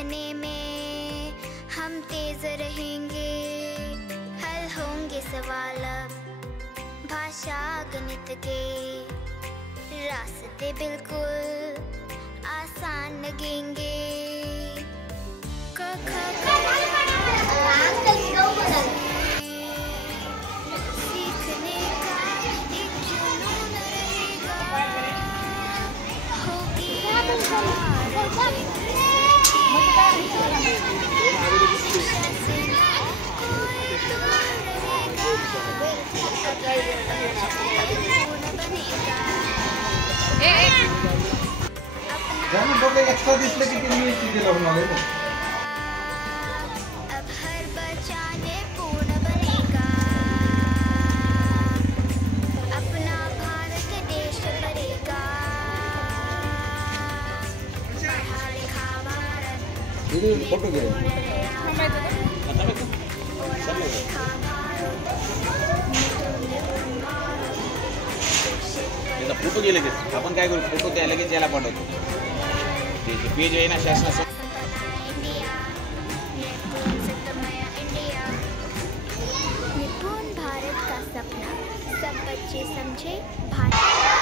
सीखने में हम तेज रहेंगे, हल होंगे सवाल अब भाषा गणित के, रास्ते बिल्कुल आसान लगेंगे। क ख ग सीखने का एक जुनून रहेगा, होगी भारत शिक्षा से ना कोई दूर रहेगा, पूर्ण बनेगा। एक्स्ट्रा दिसले की तुम्ही तिथे लावून आले ना। अब हर बच्चा ने पूर्ण बनेगा, अपना भारत देश भरेगा, पढ़ा लिखा भारत ಇದು ಫೋಟೋ ಗೆ एकदा फोटो गेले की आपण काय करू, फोटो त्या लगेच याला पाठवतो, ते पेज आहे ना शासनाचं। निपुण भारत का सपना सब बच्चे समझे भारत।